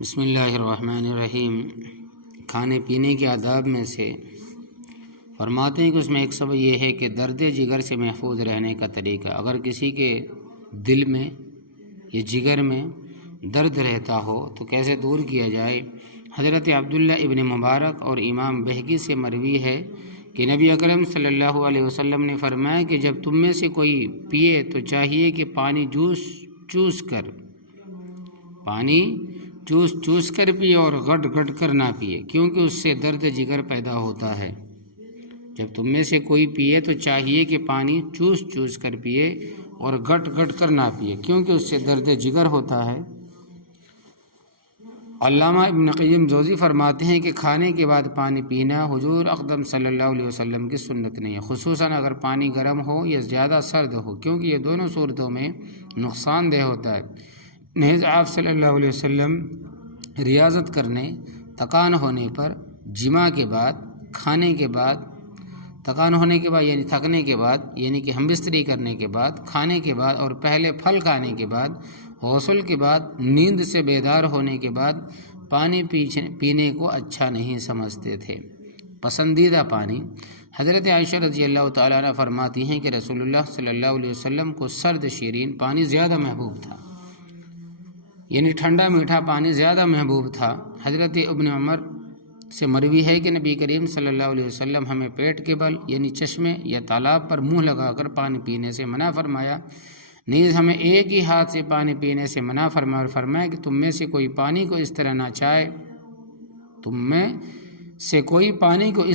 بسم اللہ الرحمن الرحیم۔ کھانے پینے کے آداب میں سے فرماتے ہیں کہ اس میں ایک سبب یہ ہے کہ درد جگر سے محفوظ رہنے کا طریقہ۔ اگر کسی کے دل میں یا جگر میں درد رہتا ہو تو کیسے دور کیا جائے؟ حضرت عبداللہ ابن مبارک اور امام بہقی سے مروی ہے کہ نبی اکرم صلی اللہ علیہ وسلم نے فرمایا کہ جب تم میں سے کوئی پیے تو چاہیے کہ پانی چوس کر پیے اور گٹ گٹ کر نہ پیے، کیونکہ اس سے درد جگر پیدا ہوتا ہے۔ جب تم میں سے کوئی پیے تو چاہیے کہ پانی چوس کر پیے اور گٹ گٹ کر نہ پیے، کیونکہ اس سے درد جگر ہوتا ہے۔ علامہ ابن قیم جوزی فرماتے ہیں کہ کھانے کے بعد پانی پینا حضور اقدم صلی اللہ علیہ وسلم کی سنت نہیں ہے، خصوصاً اگر پانی گرم ہو یا زیادہ سرد ہو، کیونکہ یہ دونوں صورتوں میں نقصان دہ ہوتا ہے۔ نیز آپ صلی اللہ علیہ وسلم ریاضت کرنے، تکان ہونے پر، جماع کے بعد، کھانے کے بعد، تکان ہونے کے بعد یعنی تھکنے کے بعد، یعنی کہ ہم بستری کرنے کے بعد، کھانے کے بعد اور پہلے پھل کھانے کے بعد، غسل کے بعد، نیند سے بیدار ہونے کے بعد پانی پینے کو اچھا نہیں سمجھتے تھے۔ پسندیدہ پانی۔ حضرت عائشہ رضی اللہ تعالیٰ عنہ فرماتی ہیں کہ رسول اللہ صلی اللہ علیہ وسلم کو سرد شیرین پانی زیادہ محبوب تھا، یعنی ٹھنڈا میٹھا پانی زیادہ محبوب تھا۔ حضرت ابن عمر سے مروی ہے کہ نبی کریم صلی اللہ علیہ وسلم ہمیں پیٹ کے بل یعنی چشمے یا تالاب پر منہ لگا کر پانی پینے سے منع فرمایا، نیز ہمیں ایک ہی ہاتھ سے پانی پینے سے منع فرمایا اور فرمایا کہ تم میں سے کوئی پانی کو اس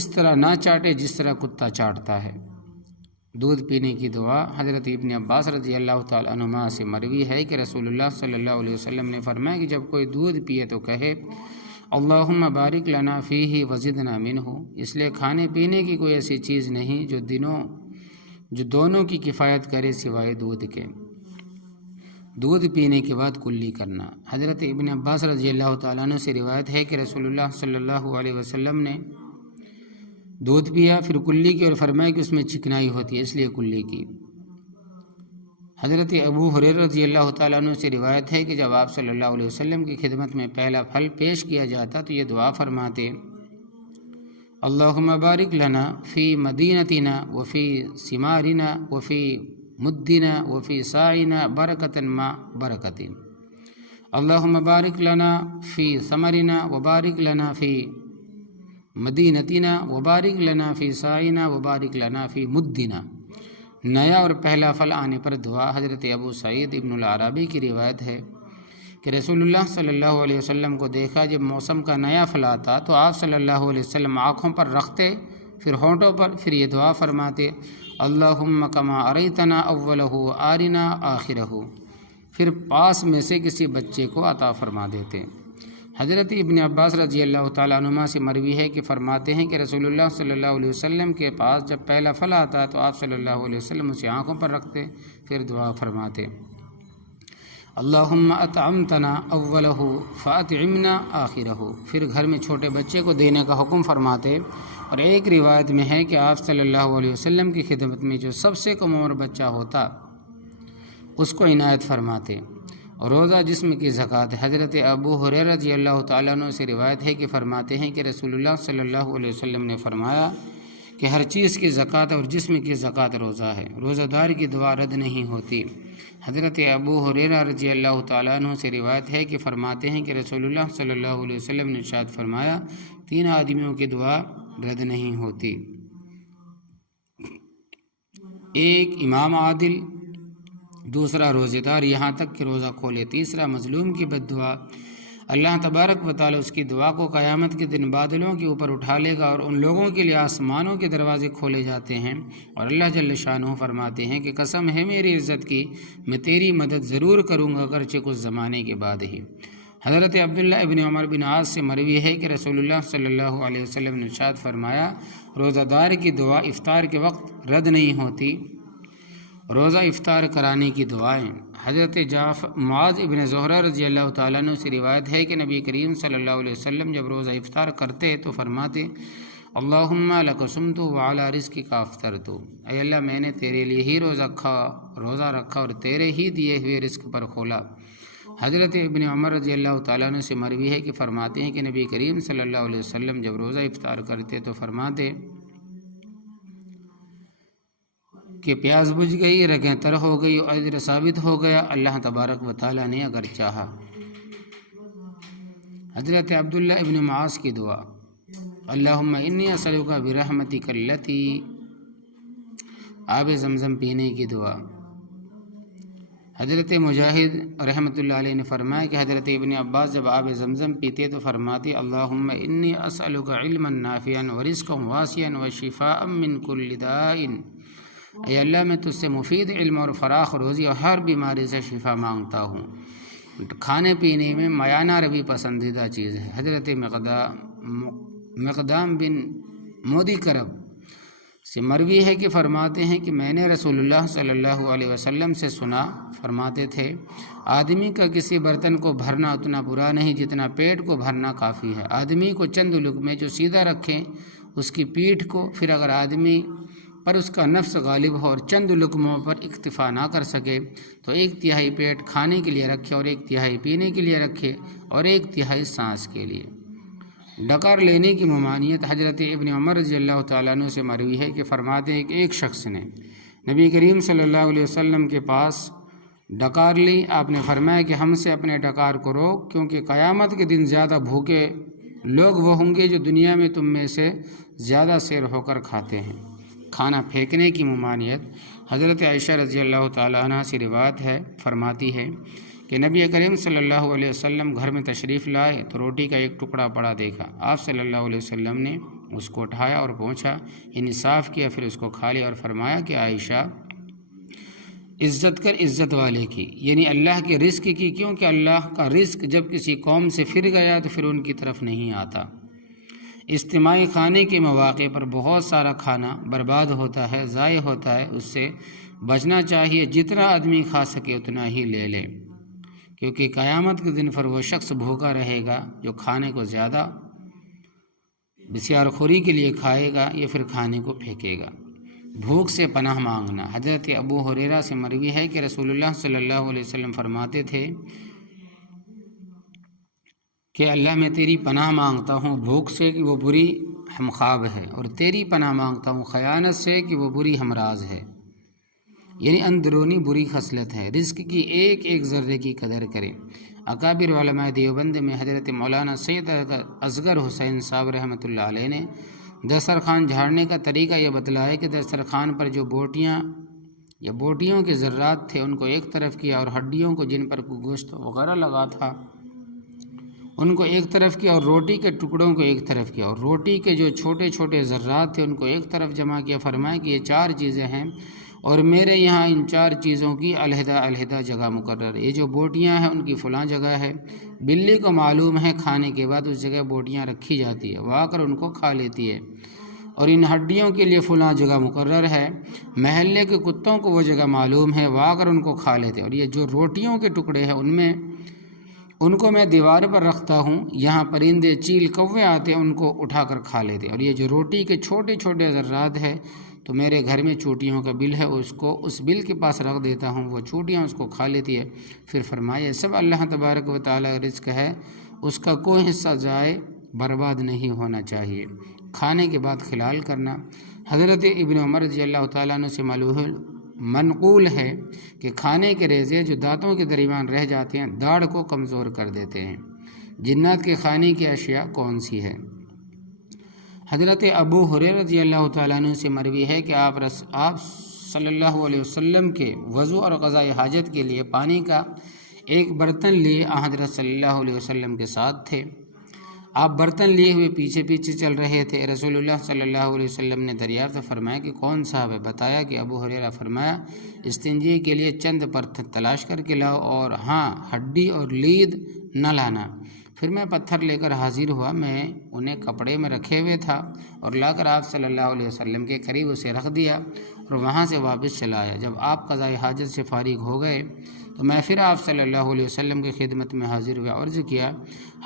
طرح نہ چاٹے جس طرح کتا چاٹتا ہے۔ دودھ پینے کی دعا۔ حضرت ابن عباس رضی اللہ تعالیٰ عنہما سے مروی ہے کہ رسول اللہ صلی اللہ علیہ وسلم نے فرمایا کہ جب کوئی دودھ پیے تو کہے اللہم بارک لنا فیہ وزدنا منہ۔ اس لیے کھانے پینے کی کوئی ایسی چیز نہیں جو دونوں کی کفایت کرے سوائے دودھ کے۔ دودھ پینے کے بعد کلی کرنا۔ حضرت ابن عباس رضی اللہ تعالیٰ عنہ سے روایت ہے کہ رسول اللہ صلی اللہ علیہ وسلم نے دودھ پیا، پھر کلی کی اور فرمایا کہ اس میں چکنائی ہوتی ہے، اس لیے کلی کی۔ حضرت ابو ہریرہ رضی اللہ تعالیٰ عنہ سے روایت ہے کہ جب آپ صلی اللہ علیہ وسلم کی خدمت میں پہلا پھل پیش کیا جاتا تو یہ دعا فرماتے اللہم بارک لنا فی مدینتنا وفی ثمارنا وفی مدنا وفی ساعنا برکتا ما برکت۔ اللہم بارک لنا فی ثمرنا وبارک لنا فی مدینتنا وبارک لنا فی ساعنا وبارک لنا فی مدنا۔ نیا اور پہلا پھل آنے پر دعا۔ حضرت ابو سعید ابن العرابی کی روایت ہے کہ رسول اللہ صلی اللہ علیہ وسلم کو دیکھا جب موسم کا نیا پھل آتا تو آپ صلی اللہ علیہ وسلم آنکھوں پر رکھتے، پھر ہونٹوں پر، پھر یہ دعا فرماتے اللہم کما اریتنا اولہ آرنا آخرہ، پھر پاس میں سے کسی بچے کو عطا فرما دیتے۔ حضرت ابن عباس رضی اللہ تعالیٰ عنہما سے مروی ہے کہ فرماتے ہیں کہ رسول اللہ صلی اللہ علیہ وسلم کے پاس جب پہلا پھل آتا تو آپ صلی اللہ علیہ وسلم اسے آنکھوں پر رکھتے، پھر دعا فرماتے اللہم اطعمتنا اولہ فاطعمنا آخرہ، پھر گھر میں چھوٹے بچے کو دینے کا حکم فرماتے۔ اور ایک روایت میں ہے کہ آپ صلی اللہ علیہ وسلم کی خدمت میں جو سب سے کم عمر بچہ ہوتا اس کو عنایت فرماتے۔ روزہ جسم کی زکوٰۃ۔ حضرت ابو ہریرہ رضی اللہ تعالیٰ عنہ سے روایت ہے کہ فرماتے ہیں کہ رسول اللہ صلی اللہ علیہ وسلم نے فرمایا کہ ہر چیز کی زکوٰۃ اور جسم کی زکوٰۃ روزہ ہے، روزہ دار کی دعا رد نہیں ہوتی۔ حضرت ابو ہریرہ رضی اللہ تعالیٰ عنہ سے روایت ہے کہ فرماتے ہیں کہ رسول اللہ صلی اللہ علیہ وسلم نے ارشاد فرمایا 3 آدمیوں کی دعا رد نہیں ہوتی، ایک امام عادل، دوسرا روزہ دار یہاں تک کہ روزہ کھولے، تیسرا مظلوم کی بد دعا۔ اللہ تبارک و تعالی اس کی دعا کو قیامت کے دن بادلوں کے اوپر اٹھا لے گا اور ان لوگوں کے لیے آسمانوں کے دروازے کھولے جاتے ہیں، اور اللہ جل شانہ فرماتے ہیں کہ قسم ہے میری عزت کی میں تیری مدد ضرور کروں گا اگرچہ کچھ زمانے کے بعد ہی۔ حضرت عبداللہ ابن عمر بن عاص سے مروی ہے کہ رسول اللہ صلی اللہ علیہ وسلم نے ارشاد فرمایا روزہ دار کی دعا افطار کے وقت رد نہیں ہوتی۔ روزہ افطار کرانے کی دعائیں۔ حضرت معاذ ابن زہرہ رضی اللہ تعالیٰ عنہ سے روایت ہے کہ نبی کریم صلی اللہ علیہ وسلم جب روزہ افطار کرتے تو فرماتے اللہم لک صمت وعلی رزقک افطرت، اے اللہ میں نے تیرے لیے ہی روزہ رکھا اور تیرے ہی دیے ہوئے رزق پر کھولا۔ حضرت ابن عمر رضی اللہ تعالیٰ عنہ سے مروی ہے کہ فرماتے ہیں کہ نبی کریم صلی اللہ علیہ وسلم جب روزہ افطار کرتے تو فرماتے کہ پیاس بجھ گئی، رگیں تر ہو گئی اور اجر ثابت ہو گیا، اللہ تبارک و تعالیٰ نے اگر چاہا۔ حضرت عبداللہ ابن معاذ کی دعا، اللہم انی اسألک برحمتک التی، آب زمزم پینے کی دعا۔ حضرت مجاہد رحمۃ اللہ علیہ نے فرمایا کہ حضرت ابن عباس جب آب زمزم پیتے تو فرماتے اللہم انی اسألک علما نافعا ورزقا واسعا وشفاء من کل داء، اے اللہ میں تجھ سے مفید علم اور فراخ روزی اور ہر بیماری سے شفا مانگتا ہوں۔ کھانے پینے میں میانہ روی پسندیدہ چیز ہے۔ حضرت مقدام بن مودی کرب سے مروی ہے کہ فرماتے ہیں کہ میں نے رسول اللہ صلی اللہ علیہ وسلم سے سنا، فرماتے تھے آدمی کا کسی برتن کو بھرنا اتنا برا نہیں جتنا پیٹ کو بھرنا کافی ہے۔ آدمی کو چند لقمے جو سیدھا رکھیں اس کی پیٹھ کو، پھر اگر آدمی پر اس کا نفس غالب ہو اور چند لقموں پر اکتفا نہ کر سکے تو 1/3 پیٹ کھانے کے لیے رکھے اور 1/3 پینے کے لیے رکھے اور 1/3 سانس کے لیے۔ ڈکار لینے کی ممانعت حضرت ابن عمر رضی اللہ تعالیٰ عنہ سے مروی ہے کہ فرماتے ہیں کہ ایک شخص نے نبی کریم صلی اللہ علیہ وسلم کے پاس ڈکار لی، آپ نے فرمایا کہ ہم سے اپنے ڈکار کو روک، کیونکہ قیامت کے دن زیادہ بھوکے لوگ وہ ہوں گے جو دنیا میں تم میں سے زیادہ سیر ہو کر کھاتے ہیں۔ کھانا پھینکنے کی ممانعت حضرت عائشہ رضی اللہ تعالیٰ عنہ سے روایت ہے، فرماتی ہے کہ نبی کریم صلی اللہ علیہ وسلم گھر میں تشریف لائے تو روٹی کا ایک ٹکڑا پڑا دیکھا، آپ صلی اللہ علیہ وسلم نے اس کو اٹھایا اور پوچھا، یعنی صاف کیا، پھر اس کو کھا لیا اور فرمایا کہ عائشہ عزت کر عزت والے کی، یعنی اللہ کے رزق کی، کیونکہ اللہ کا رزق جب کسی قوم سے پھر گیا تو پھر ان کی طرف نہیں آتا۔ اجتماعی کھانے کے مواقع پر بہت سارا کھانا برباد ہوتا ہے، ضائع ہوتا ہے، اس سے بچنا چاہیے، جتنا آدمی کھا سکے اتنا ہی لے لے، کیونکہ قیامت کے دن پر وہ شخص بھوکا رہے گا جو کھانے کو زیادہ بسیار خوری کے لیے کھائے گا یا پھر کھانے کو پھینکے گا۔ بھوک سے پناہ مانگنا، حضرت ابو ہریرہ سے مروی ہے کہ رسول اللہ صلی اللہ علیہ وسلم فرماتے تھے کہ اللہ میں تیری پناہ مانگتا ہوں بھوک سے کہ وہ بری ہمخواب ہے، اور تیری پناہ مانگتا ہوں خیانت سے کہ وہ بری ہمراز ہے، یعنی اندرونی بری خصلت ہے۔ رزق کی ایک ایک ذرے کی قدر کریں۔ اکابر علماء دیوبند میں حضرت مولانا سید اصغر حسین صاحب رحمۃ اللہ علیہ نے دسترخوان جھاڑنے کا طریقہ یہ بتلایا کہ دسترخوان پر جو بوٹیاں یا بوٹیوں کے ذرات تھے ان کو ایک طرف کیا، اور ہڈیوں کو جن پر کوئی گوشت وغیرہ لگا تھا ان کو ایک طرف کیا، اور روٹی کے ٹکڑوں کو ایک طرف کیا، اور روٹی کے جو چھوٹے چھوٹے ذرات تھے ان کو ایک طرف جمع کیا۔ فرمایا کہ یہ 4 چیزیں ہیں اور میرے یہاں ان 4 چیزوں کی علیحدہ علیحدہ جگہ مقرر ہے۔ یہ جو بوٹیاں ہیں ان کی فلاں جگہ ہے، بلی کو معلوم ہے کھانے کے بعد اس جگہ بوٹیاں رکھی جاتی ہے، وہ آ کر ان کو کھا لیتی ہے، اور ان ہڈیوں کے لیے فلاں جگہ مقرر ہے، محلے کے کتوں کو وہ جگہ معلوم ہے، وہ آ کر ان کو کھا لیتے ہیں، اور یہ جو روٹیوں کے ٹکڑے ہیں ان کو میں دیوار پر رکھتا ہوں، یہاں پرندے چیل کوے آتے ہیں ان کو اٹھا کر کھا لیتے ہیں، اور یہ جو روٹی کے چھوٹے چھوٹے ذرات ہیں تو میرے گھر میں چوٹیوں کا بل ہے، اس بل کے پاس رکھ دیتا ہوں، وہ چوٹیاں اس کو کھا لیتی ہے۔ پھر فرمایا سب اللہ تبارک و تعالیٰ کا رزق ہے، اس کا کوئی حصہ ضائع برباد نہیں ہونا چاہیے۔ کھانے کے بعد خلال کرنا، حضرت ابن عمر رضی اللہ تعالیٰ عنہ سے منقول ہے کہ کھانے کے ریزے جو دانتوں کے درمیان رہ جاتے ہیں داڑھ کو کمزور کر دیتے ہیں۔ جنات کے کھانے کی اشیاء کون سی ہے؟ حضرت ابو ہریرہ رضی اللہ تعالیٰ عنہ سے مروی ہے کہ آپ صلی اللہ علیہ وسلم کے وضو اور قضاء حاجت کے لیے پانی کا ایک برتن لیے حضرت صلی اللہ علیہ وسلم کے ساتھ تھے۔ آپ برتن لیے ہوئے پیچھے پیچھے چل رہے تھے۔ رسول اللہ صلی اللہ علیہ وسلم نے دریافت فرمایا کہ کون صاحب ہے؟ بتایا کہ ابو ہریرہ۔ فرمایا استنجی کے لیے چند پتھر تلاش کر کے لاؤ، اور ہاں ہڈی اور لید نہ لانا۔ پھر میں پتھر لے کر حاضر ہوا، میں انہیں کپڑے میں رکھے ہوئے تھا اور لا کر آپ صلی اللہ علیہ وسلم کے قریب اسے رکھ دیا اور وہاں سے واپس چلا آیا۔ جب آپ قضاء حاجت سے فارغ ہو گئے تو میں پھر آپ صلی اللہ علیہ وسلم کی خدمت میں حاضر ہوا، عرض کیا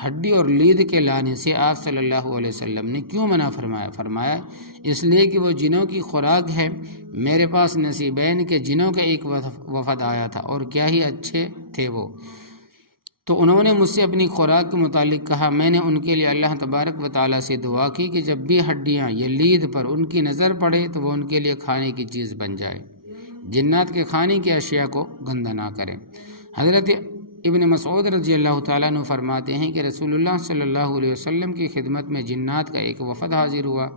ہڈی اور لید کے لانے سے آپ صلی اللہ علیہ وسلم نے کیوں منع فرمایا؟ فرمایا اس لیے کہ وہ جنوں کی خوراک ہے، میرے پاس نصیبین کے جنوں کا ایک وفد آیا تھا اور کیا ہی اچھے تھے وہ، تو انہوں نے مجھ سے اپنی خوراک کے متعلق کہا، میں نے ان کے لیے اللہ تبارک و تعالیٰ سے دعا کی کہ جب بھی ہڈیاں یا لید پر ان کی نظر پڑے تو وہ ان کے لیے کھانے کی چیز بن جائے، جنات کے کھانے کی اشیاء کو گندہ نہ کریں۔ حضرت ابن مسعود رضی اللہ تعالیٰ عنہ فرماتے ہیں کہ رسول اللہ صلی اللہ علیہ وسلم کی خدمت میں جنات کا ایک وفد حاضر ہوا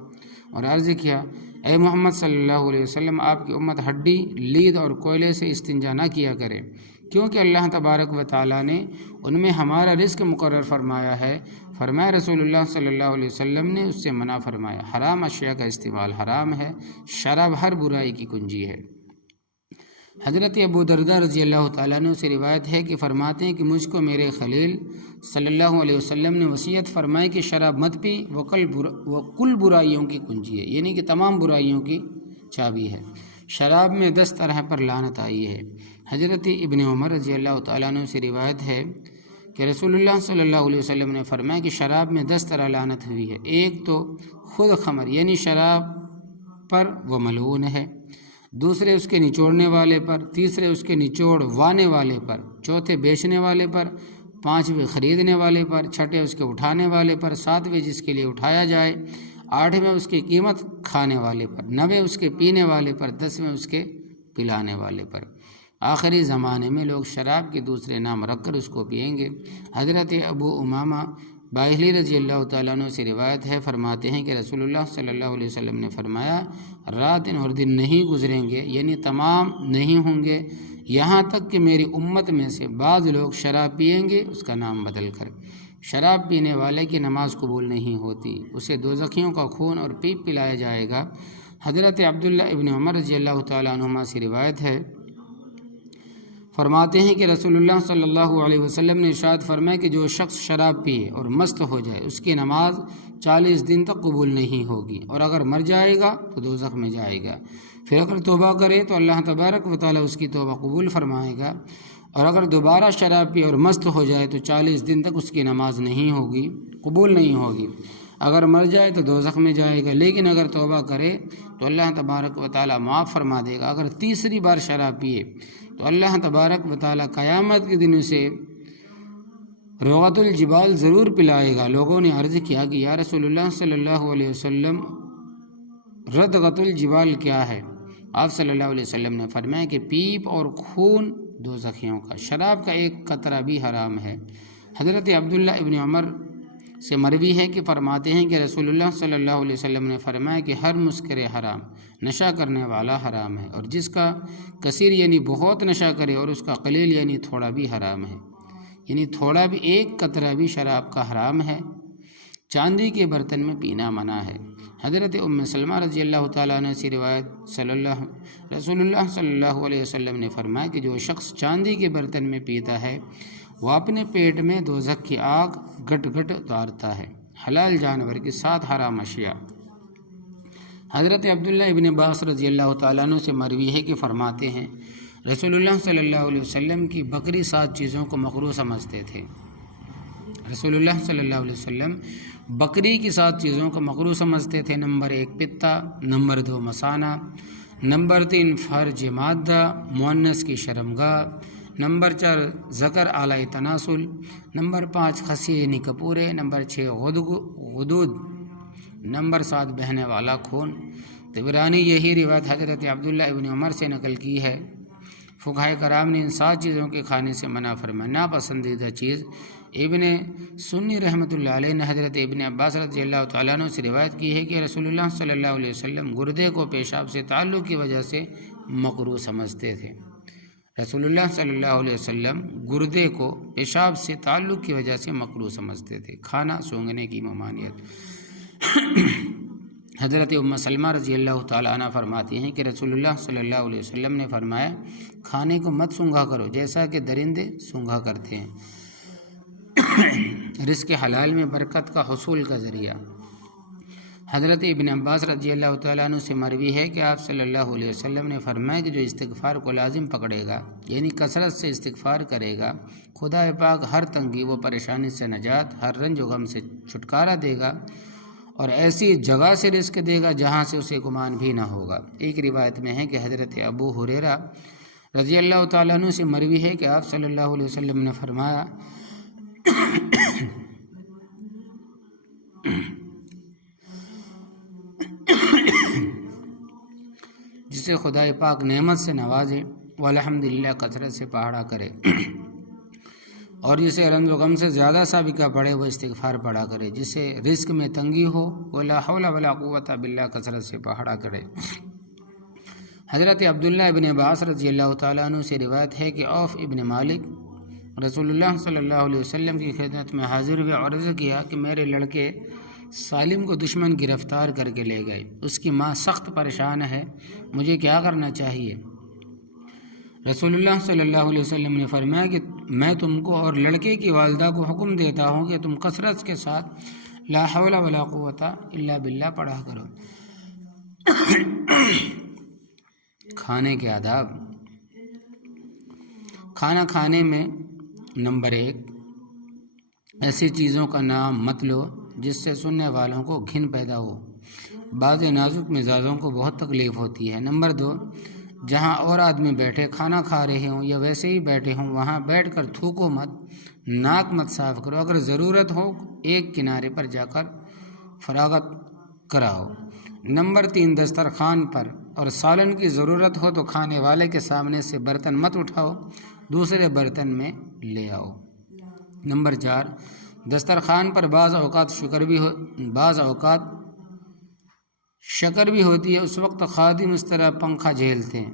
اور عرض کیا، اے محمد صلی اللہ علیہ وسلم، آپ کی امت ہڈی، لید اور کوئلے سے استنجا نہ کیا کرے، کیونکہ اللہ تبارک و تعالیٰ نے ان میں ہمارا رزق مقرر فرمایا ہے۔ فرمایا رسول اللہ صلی اللہ علیہ وسلم نے اس سے منع فرمایا، حرام اشیاء کا استعمال حرام ہے، شراب ہر برائی کی کنجی ہے۔ حضرت ابو درداء رضی اللہ تعالیٰ عنہ سے روایت ہے کہ فرماتے ہیں کہ مجھ کو میرے خلیل صلی اللہ علیہ وسلم نے وصیت فرمائی کہ شراب مت پی، وہ کل برائیوں کی کنجی ہے، یعنی کہ تمام برائیوں کی چابی ہے۔ شراب میں 10 طرح پر لعنت آئی ہے۔ حضرت ابن عمر رضی اللہ تعالیٰ عنہ سے روایت ہے کہ رسول اللہ صلی اللہ علیہ وسلم نے فرمایا کہ شراب میں 10 طرح لعنت ہوئی ہے۔ ایک تو خود خمر یعنی شراب پر وہ ملعون ہے، دوسرے اس کے نچوڑنے والے پر، تیسرے اس کے نچوڑوانے والے پر، چوتھے بیچنے والے پر، پانچویں خریدنے والے پر، چھٹے اس کے اٹھانے والے پر، ساتویں جس کے لیے اٹھایا جائے، آٹھویں اس کی قیمت کھانے والے پر، نویں اس کے پینے والے پر، 10ویں اس کے پلانے والے پر۔ آخری زمانے میں لوگ شراب کے دوسرے نام رکھ کر اس کو پئیں گے۔ حضرت ابو امامہ باہلی رضی اللہ تعالیٰ عنہ سے روایت ہے، فرماتے ہیں کہ رسول اللہ صلی اللہ علیہ وسلم نے فرمایا، رات اور دن نہیں گزریں گے، یعنی تمام نہیں ہوں گے، یہاں تک کہ میری امت میں سے بعض لوگ شراب پئیں گے اس کا نام بدل کر۔ شراب پینے والے کی نماز قبول نہیں ہوتی، اسے دوزخیوں کا خون اور پیپ پلایا جائے گا۔ حضرت عبداللہ ابن عمر رضی اللہ تعالیٰ عنہما سے روایت ہے، فرماتے ہیں کہ رسول اللہ صلی اللہ علیہ وسلم نے ارشاد فرمایا کہ جو شخص شراب پیے اور مست ہو جائے اس کی نماز 40 دن تک قبول نہیں ہوگی، اور اگر مر جائے گا تو دوزخ میں جائے گا۔ پھر اگر توبہ کرے تو اللہ تبارک و تعالیٰ اس کی توبہ قبول فرمائے گا، اور اگر دوبارہ شراب پی اور مست ہو جائے تو 40 دن تک اس کی نماز نہیں ہوگی، قبول نہیں ہوگی، اگر مر جائے تو دوزخ میں جائے گا، لیکن اگر توبہ کرے تو اللہ تبارک و تعالیٰ معاف فرما دے گا۔ اگر تیسری بار شراب پیے تو اللہ تبارک و تعالیٰ قیامت کے دن اسے روغۃ الجبال ضرور پلائے گا۔ لوگوں نے عرض کیا کہ یا رسول اللہ صلی اللہ علیہ وسلم، ردغۃ الجبال کیا ہے؟ آپ صلی اللہ علیہ وسلم نے فرمایا کہ پیپ اور خون دوزخیوں کا، شراب کا ایک قطرہ بھی حرام ہے۔ حضرت عبداللہ ابن عمر سے مروی ہے کہ فرماتے ہیں کہ رسول اللہ صلی اللہ علیہ وسلم نے فرمایا کہ ہر مسکر حرام، نشہ کرنے والا حرام ہے، اور جس کا کثیر یعنی بہت نشہ کرے اور اس کا قلیل یعنی تھوڑا بھی حرام ہے، یعنی تھوڑا بھی، ایک قطرہ بھی شراب کا حرام ہے۔ چاندی کے برتن میں پینا منع ہے۔ حضرت ام سلمہ رضی اللہ تعالیٰ عنہ سے روایت، رسول اللہ صلی اللہ علیہ وسلم نے فرمایا کہ جو شخص چاندی کے برتن میں پیتا ہے وہ اپنے پیٹ میں دوزخ کی آگ گٹ گٹ اتارتا ہے۔ حلال جانور کے ساتھ حرام اشیاء۔ حضرت عبداللہ ابن عباس رضی اللہ تعالیٰ عنہ سے مروی ہے کہ فرماتے ہیں رسول اللہ صلی اللہ علیہ وسلم کی بکری 7 چیزوں کو مکروہ سمجھتے تھے۔ رسول اللہ صلی اللہ علیہ وسلم بکری کی 7 چیزوں کو مکروہ سمجھتے تھے۔ نمبر 1 پتا، نمبر 2 مثانہ، نمبر 3 فرج مادہ مؤنث کی شرمگاہ، نمبر 4 ذکر اعلی تناسل، نمبر 5 خصی یعنی کپورے، نمبر 6 غدود، نمبر 7 بہنے والا خون۔ طبرانی یہی روایت حضرت عبداللہ ابن عمر سے نقل کی ہے۔ فقہائے کرام نے ان 7 چیزوں کے کھانے سے منع فرمایا۔ ناپسندیدہ چیز، ابن سنی رحمۃ اللہ علیہ نے حضرت ابن عباس رضی اللہ تعالیٰ عنہ سے روایت کی ہے کہ رسول اللہ صلی اللہ علیہ وسلم گردے کو پیشاب سے تعلق کی وجہ سے مکروہ سمجھتے تھے۔ رسول اللہ صلی اللہ علیہ وسلم گردے کو پیشاب سے تعلق کی وجہ سے مکروہ سمجھتے تھے۔ کھانا سونگھنے کی ممانعت۔ حضرت ام سلمہ رضی اللہ تعالیٰ عنہ فرماتی ہیں کہ رسول اللہ صلی اللہ علیہ وسلم نے فرمایا کھانے کو مت سونگھا کرو جیسا کہ درندے سونگھا کرتے ہیں۔ رزق حلال میں برکت کا حصول کا ذریعہ۔ حضرت ابن عباس رضی اللہ تعالیٰ عنہ سے مروی ہے کہ آپ صلی اللہ علیہ وسلم نے فرمایا کہ جو استغفار کو لازم پکڑے گا، یعنی کثرت سے استغفار کرے گا، خدا پاک ہر تنگی و پریشانی سے نجات، ہر رنج و غم سے چھٹکارا دے گا، اور ایسی جگہ سے رزق دے گا جہاں سے اسے گمان بھی نہ ہوگا۔ ایک روایت میں ہے کہ حضرت ابو ہریرہ رضی اللہ تعالیٰ عنہ سے مروی ہے کہ آپ صلی اللہ علیہ وسلم نے فرمایا جسے خدائے پاک نعمت سے نوازے وہ الحمدللہ کثرت سے پڑھا کرے، اور جسے رنج و غم سے زیادہ سابقہ پڑے وہ استغفار پڑھا کرے، جسے رزق میں تنگی ہو وہ لا حول ولا قوت باللہ کثرت سے پڑھا کرے۔ حضرت عبداللہ ابن عباس رضی اللہ تعالیٰ عنہ سے روایت ہے کہ عوف ابن مالک رسول اللہ صلی اللہ علیہ وسلم کی خدمت میں حاضر ہوئے اور عرض کیا کہ میرے لڑکے سالم کو دشمن گرفتار کر کے لے گئے، اس کی ماں سخت پریشان ہے، مجھے کیا کرنا چاہیے؟ رسول اللہ صلی اللہ علیہ وسلم نے فرمایا کہ میں تم کو اور لڑکے کی والدہ کو حکم دیتا ہوں کہ تم کثرت کے ساتھ لا حول ولا قوت الا باللہ پڑھا کرو۔ کھانے کے آداب۔ کھانا کھانے میں نمبر 1، ایسی چیزوں کا نام مت لو جس سے سننے والوں کو گھن پیدا ہو، بعض نازک مزاجوں کو بہت تکلیف ہوتی ہے۔ نمبر 2، جہاں اور آدمی بیٹھے کھانا کھا رہے ہوں یا ویسے ہی بیٹھے ہوں وہاں بیٹھ کر تھوکو مت، ناک مت صاف کرو، اگر ضرورت ہو ایک کنارے پر جا کر فراغت کراؤ۔ نمبر 3، دسترخوان پر اور سالن کی ضرورت ہو تو کھانے والے کے سامنے سے برتن مت اٹھاؤ، دوسرے برتن میں لے آؤ۔ نمبر 4، دسترخوان پر بعض اوقات شکر بھی ہوتی ہے، اس وقت خادم اس طرح پنکھا جھیلتے ہیں،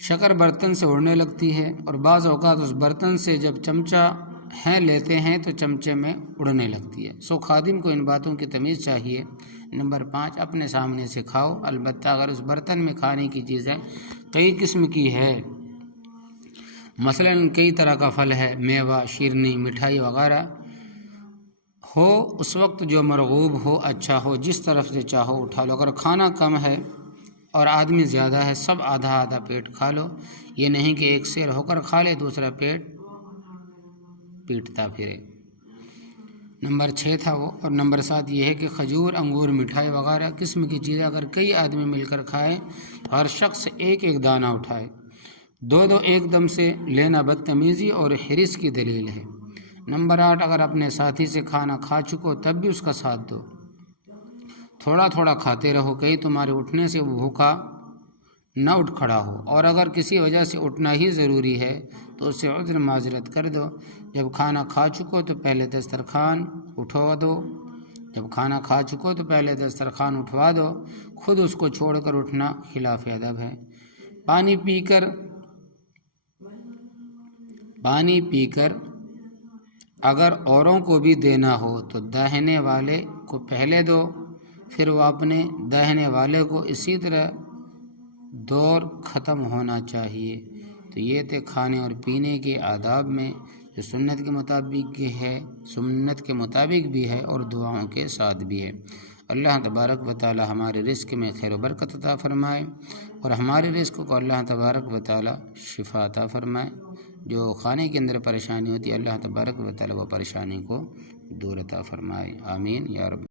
شکر برتن سے اڑنے لگتی ہے، اور بعض اوقات اس برتن سے جب چمچہ لیتے ہیں تو چمچے میں اڑنے لگتی ہے، سو خادم کو ان باتوں کی تمیز چاہیے۔ نمبر 5، اپنے سامنے سے کھاؤ، البتہ اگر اس برتن میں کھانے کی چیزیں کئی قسم کی ہے، مثلا کئی طرح کا پھل ہے، میوہ، شیرنی، مٹھائی وغیرہ ہو، اس وقت جو مرغوب ہو، اچھا ہو، جس طرف سے چاہو اٹھا لو۔ اگر کھانا کم ہے اور آدمی زیادہ ہے، سب آدھا آدھا پیٹ کھا لو، یہ نہیں کہ ایک سیر ہو کر کھا لے دوسرا پیٹ پیٹتا پھرے۔ نمبر 6 تھا وہ، اور نمبر 7 یہ ہے کہ کھجور، انگور، مٹھائی وغیرہ قسم کی چیزیں اگر کئی آدمی مل کر کھائیں، ہر شخص ایک ایک دانہ اٹھائے، دو ایک دم سے لینا بدتمیزی اور حرص کی دلیل ہے۔ نمبر 8، اگر اپنے ساتھی سے کھانا کھا چکو تب بھی اس کا ساتھ دو، تھوڑا تھوڑا کھاتے رہو، کہیں تمہارے اٹھنے سے وہ بھوکا نہ اٹھ کھڑا ہو، اور اگر کسی وجہ سے اٹھنا ہی ضروری ہے تو اس سے عذر معذرت کر دو۔ جب کھانا کھا چکو تو پہلے دسترخوان اٹھوا دو، خود اس کو چھوڑ کر اٹھنا خلاف ادب ہے۔ پانی پی کر اگر اوروں کو بھی دینا ہو تو داہنے والے کو پہلے دو، پھر وہ اپنے داہنے والے کو، اسی طرح دور ختم ہونا چاہیے۔ تو یہ تھے کھانے اور پینے کے آداب میں جو سنت کے مطابق بھی ہے اور دعاؤں کے ساتھ بھی ہے۔ اللہ تبارک و تعالی ہمارے رزق میں خیر و برکت عطا فرمائے، اور ہمارے رزق کو اللہ تبارک و تعالی شفا عطا فرمائے۔ جو کھانے کے اندر پریشانی ہوتی ہے اللہ تبارک و تعالی وہ پریشانی کو دور عطا فرمائے، آمین یا رب۔